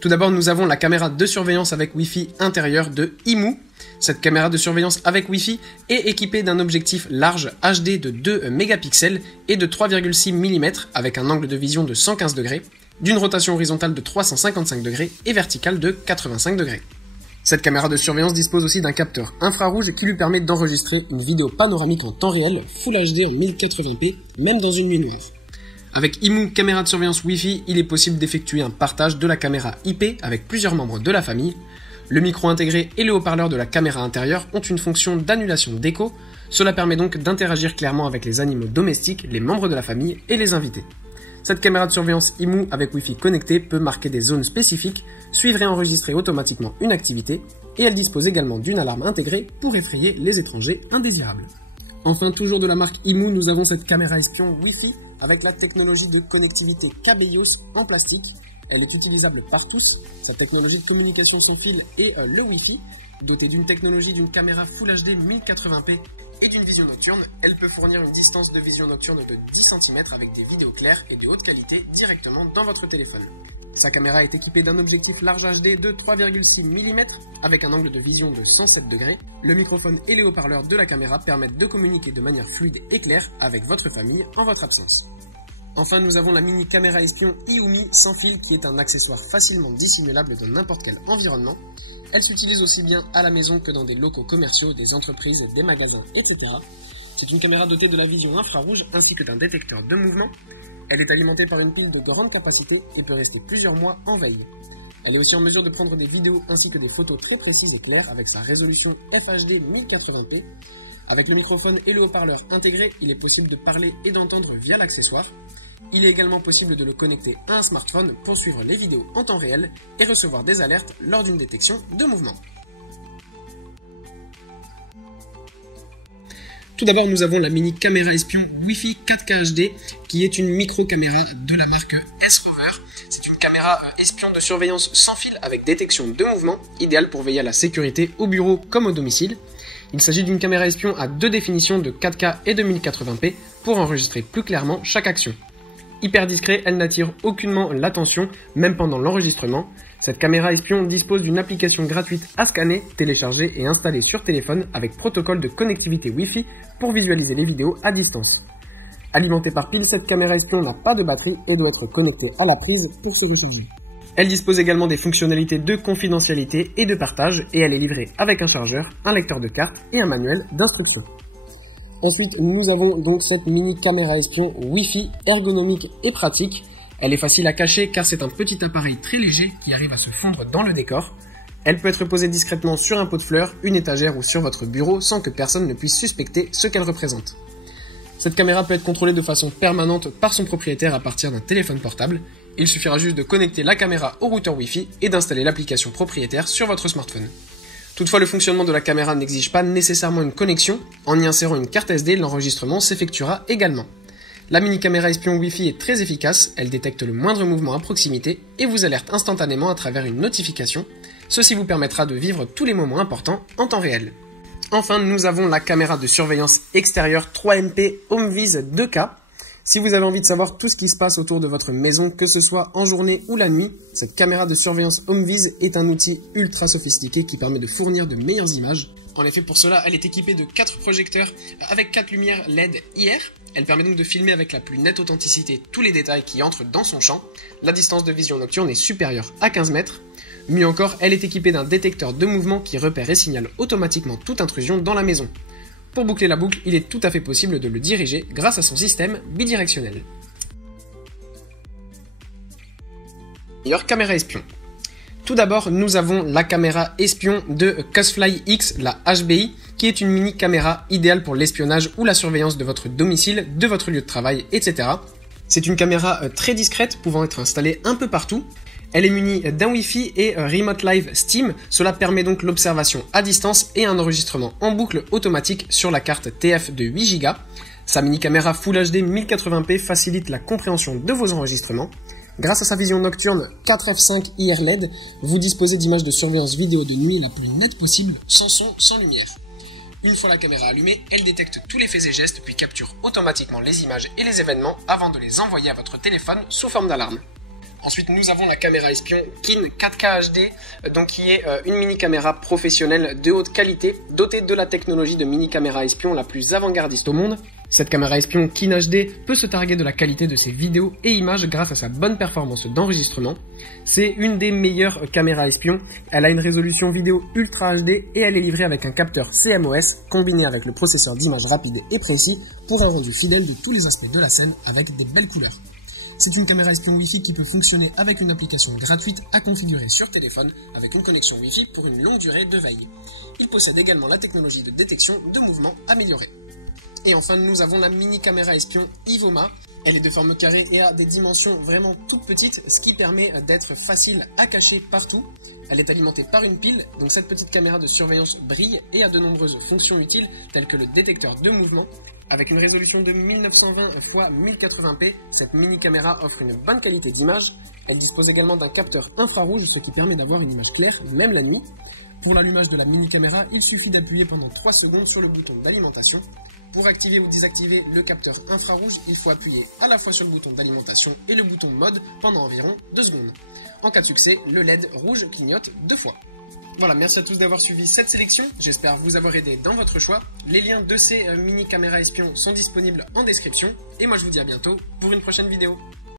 Tout d'abord, nous avons la caméra de surveillance avec Wi-Fi intérieur de IMU. Cette caméra de surveillance avec Wi-Fi est équipée d'un objectif large HD de 2 mégapixels et de 3,6 mm avec un angle de vision de 115 degrés, d'une rotation horizontale de 355 degrés et verticale de 85 degrés. Cette caméra de surveillance dispose aussi d'un capteur infrarouge qui lui permet d'enregistrer une vidéo panoramique en temps réel, Full HD en 1080p, même dans une nuit noire. Avec IMU caméra de surveillance Wi-Fi, il est possible d'effectuer un partage de la caméra IP avec plusieurs membres de la famille. Le micro intégré et le haut-parleur de la caméra intérieure ont une fonction d'annulation d'écho. Cela permet donc d'interagir clairement avec les animaux domestiques, les membres de la famille et les invités. Cette caméra de surveillance IMU avec Wi-Fi connecté peut marquer des zones spécifiques, suivre et enregistrer automatiquement une activité, et elle dispose également d'une alarme intégrée pour effrayer les étrangers indésirables. Enfin, toujours de la marque IMU, nous avons cette caméra espion Wi-Fi avec la technologie de connectivité Cabeillos en plastique. Elle est utilisable par tous. Sa technologie de communication sans fil est le Wi-Fi. Dotée d'une technologie d'une caméra Full HD 1080p et d'une vision nocturne, elle peut fournir une distance de vision nocturne de 10 cm avec des vidéos claires et de haute qualité directement dans votre téléphone. Sa caméra est équipée d'un objectif large HD de 3,6 mm avec un angle de vision de 107 degrés. Le microphone et les haut-parleurs de la caméra permettent de communiquer de manière fluide et claire avec votre famille en votre absence. Enfin, nous avons la mini caméra espion iUMI sans fil qui est un accessoire facilement dissimulable dans n'importe quel environnement. Elle s'utilise aussi bien à la maison que dans des locaux commerciaux, des entreprises, des magasins, etc. C'est une caméra dotée de la vision infrarouge ainsi que d'un détecteur de mouvement. Elle est alimentée par une pile de grande capacité et peut rester plusieurs mois en veille. Elle est aussi en mesure de prendre des vidéos ainsi que des photos très précises et claires avec sa résolution FHD 1080p. Avec le microphone et le haut-parleur intégrés, il est possible de parler et d'entendre via l'accessoire. Il est également possible de le connecter à un smartphone pour suivre les vidéos en temps réel et recevoir des alertes lors d'une détection de mouvement. Tout d'abord, nous avons la mini caméra espion Wi-Fi 4K HD qui est une micro-caméra de la marque S-Rover. C'est une caméra espion de surveillance sans fil avec détection de mouvement, idéale pour veiller à la sécurité au bureau comme au domicile. Il s'agit d'une caméra espion à deux définitions de 4K et de 1080p pour enregistrer plus clairement chaque action. Hyper discret, elle n'attire aucunement l'attention, même pendant l'enregistrement. Cette caméra espion dispose d'une application gratuite à scanner, télécharger et installer sur téléphone avec protocole de connectivité Wi-Fi pour visualiser les vidéos à distance. Alimentée par pile, cette caméra espion n'a pas de batterie et doit être connectée à la prise pour se recharger. Elle dispose également des fonctionnalités de confidentialité et de partage et elle est livrée avec un chargeur, un lecteur de cartes et un manuel d'instruction. Ensuite, nous avons donc cette mini caméra espion Wi-Fi ergonomique et pratique. Elle est facile à cacher car c'est un petit appareil très léger qui arrive à se fondre dans le décor. Elle peut être posée discrètement sur un pot de fleurs, une étagère ou sur votre bureau sans que personne ne puisse suspecter ce qu'elle représente. Cette caméra peut être contrôlée de façon permanente par son propriétaire à partir d'un téléphone portable. Il suffira juste de connecter la caméra au routeur Wi-Fi et d'installer l'application propriétaire sur votre smartphone. Toutefois, le fonctionnement de la caméra n'exige pas nécessairement une connexion. En y insérant une carte SD, l'enregistrement s'effectuera également. La mini caméra espion Wi-Fi est très efficace, elle détecte le moindre mouvement à proximité et vous alerte instantanément à travers une notification. Ceci vous permettra de vivre tous les moments importants en temps réel. Enfin, nous avons la caméra de surveillance extérieure 3MP HomeVis 2K. Si vous avez envie de savoir tout ce qui se passe autour de votre maison, que ce soit en journée ou la nuit, cette caméra de surveillance HomeVis est un outil ultra sophistiqué qui permet de fournir de meilleures images. En effet, pour cela, elle est équipée de 4 projecteurs avec 4 lumières LED IR. Elle permet donc de filmer avec la plus nette authenticité tous les détails qui entrent dans son champ. La distance de vision nocturne est supérieure à 15 mètres. Mieux encore, elle est équipée d'un détecteur de mouvement qui repère et signale automatiquement toute intrusion dans la maison. Pour boucler la boucle, il est tout à fait possible de le diriger grâce à son système bidirectionnel. Meilleure caméra espion. Tout d'abord, nous avons la caméra espion de Cosfly X, la HBI, qui est une mini caméra idéale pour l'espionnage ou la surveillance de votre domicile, de votre lieu de travail, etc. C'est une caméra très discrète pouvant être installée un peu partout. Elle est munie d'un Wi-Fi et Remote Live Steam. Cela permet donc l'observation à distance et un enregistrement en boucle automatique sur la carte TF de 8 Go. Sa mini caméra Full HD 1080p facilite la compréhension de vos enregistrements. Grâce à sa vision nocturne 4F5 IR LED, vous disposez d'images de surveillance vidéo de nuit la plus nette possible, sans son, sans lumière. Une fois la caméra allumée, elle détecte tous les faits et gestes puis capture automatiquement les images et les événements avant de les envoyer à votre téléphone sous forme d'alarme. Ensuite, nous avons la caméra espion Kin 4K HD, donc qui est une mini caméra professionnelle de haute qualité, dotée de la technologie de mini caméra espion la plus avant-gardiste au monde. Cette caméra espion Kin HD peut se targuer de la qualité de ses vidéos et images grâce à sa bonne performance d'enregistrement. C'est une des meilleures caméras espions, elle a une résolution vidéo Ultra HD et elle est livrée avec un capteur CMOS combiné avec le processeur d'image rapide et précis pour un rendu fidèle de tous les aspects de la scène avec des belles couleurs. C'est une caméra espion Wi-Fi qui peut fonctionner avec une application gratuite à configurer sur téléphone avec une connexion Wi-Fi pour une longue durée de veille. Il possède également la technologie de détection de mouvement améliorée. Et enfin, nous avons la mini caméra espion Ivoma. Elle est de forme carrée et a des dimensions vraiment toutes petites, ce qui permet d'être facile à cacher partout. Elle est alimentée par une pile, donc cette petite caméra de surveillance brille et a de nombreuses fonctions utiles telles que le détecteur de mouvement. Avec une résolution de 1920 x 1080p, cette mini caméra offre une bonne qualité d'image. Elle dispose également d'un capteur infrarouge, ce qui permet d'avoir une image claire même la nuit. Pour l'allumage de la mini caméra, il suffit d'appuyer pendant 3 secondes sur le bouton d'alimentation. Pour activer ou désactiver le capteur infrarouge, il faut appuyer à la fois sur le bouton d'alimentation et le bouton mode pendant environ 2 secondes. En cas de succès, le LED rouge clignote 2 fois. Voilà, merci à tous d'avoir suivi cette sélection, j'espère vous avoir aidé dans votre choix. Les liens de ces mini caméras espions sont disponibles en description, et moi je vous dis à bientôt pour une prochaine vidéo.